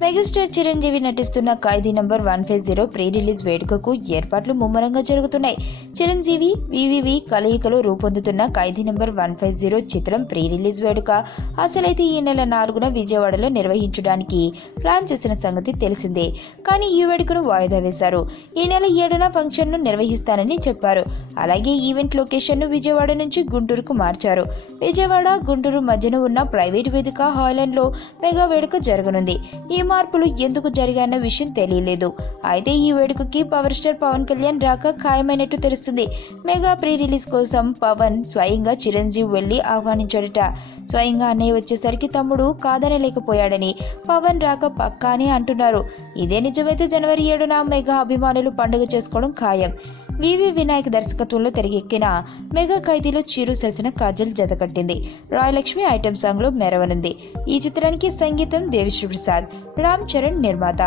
Megastar Chiranjeevi నటిస్తున్న ఖైదీ number 150 pre release వేడుకకు ఏర్పాట్లు ముమ్మరంగా జరుగుతున్నాయి. చిరంజీవి, వివివి కలయికలో రూపొందుతున్న ఖైదీ నంబర్ 150 చిత్రం ప్రీ రిలీజ్ వేడుక అసలైతే ఈ నెల 4న విజయవాడలో నిర్వహించడానికి ప్లాన్ చేసిన సంగతి తెలిసిందే. కానీ ఈ వేడుకను వాయిదా వేశారు. ఈ నెల 7న ఫంక్షన్ను నిర్వహిస్తానని చెప్పారు. అలాగే ఈవెంట్ లొకేషన్ను విజయవాడ నుంచి గుంటూరుకు మార్చారు. విజయవాడ, గుంటూరు మధ్యన ఉన్న ప్రైవేట్ వేదిక హాయ్లాండ్లో మెగా వేడుక జరగనుంది. ఈ మార్పులు ఎందుకు జరిగాయన్న విషయం తెలియలేదు. అయితే ఈ వేడుకకి పవర్ స్టార్ పవన్ కళ్యాణ్ రాక ఖాయమైనట్టు తెలుస్తుంది. మెగా ప్రీ రిలీజ్ కోసం పవన్ స్వయంగా చిరంజీవి వెళ్లి ఆహ్వానించాడట. స్వయంగా అన్నయ్య వచ్చేసరికి తమ్ముడు కాదనలేకపోయాడని, పవన్ రాక పక్కా అని అంటున్నారు. ఇదే నిజమైతే జనవరి 7న మెగా అభిమానులు పండుగ చేసుకోవడం ఖాయం. వివి వినాయక్ దర్శకత్వంలో తెరకెక్కిన మెగా ఖైదీలో చిరు సరసన కాజల్ జతకట్టింది. రాయలక్ష్మి ఐటెం సాంగ్ లో మెరవనుంది. ఈ చిత్రానికి సంగీతం దేవిశ్రీ ప్రసాద్, రామ్ చరణ్ నిర్మాత.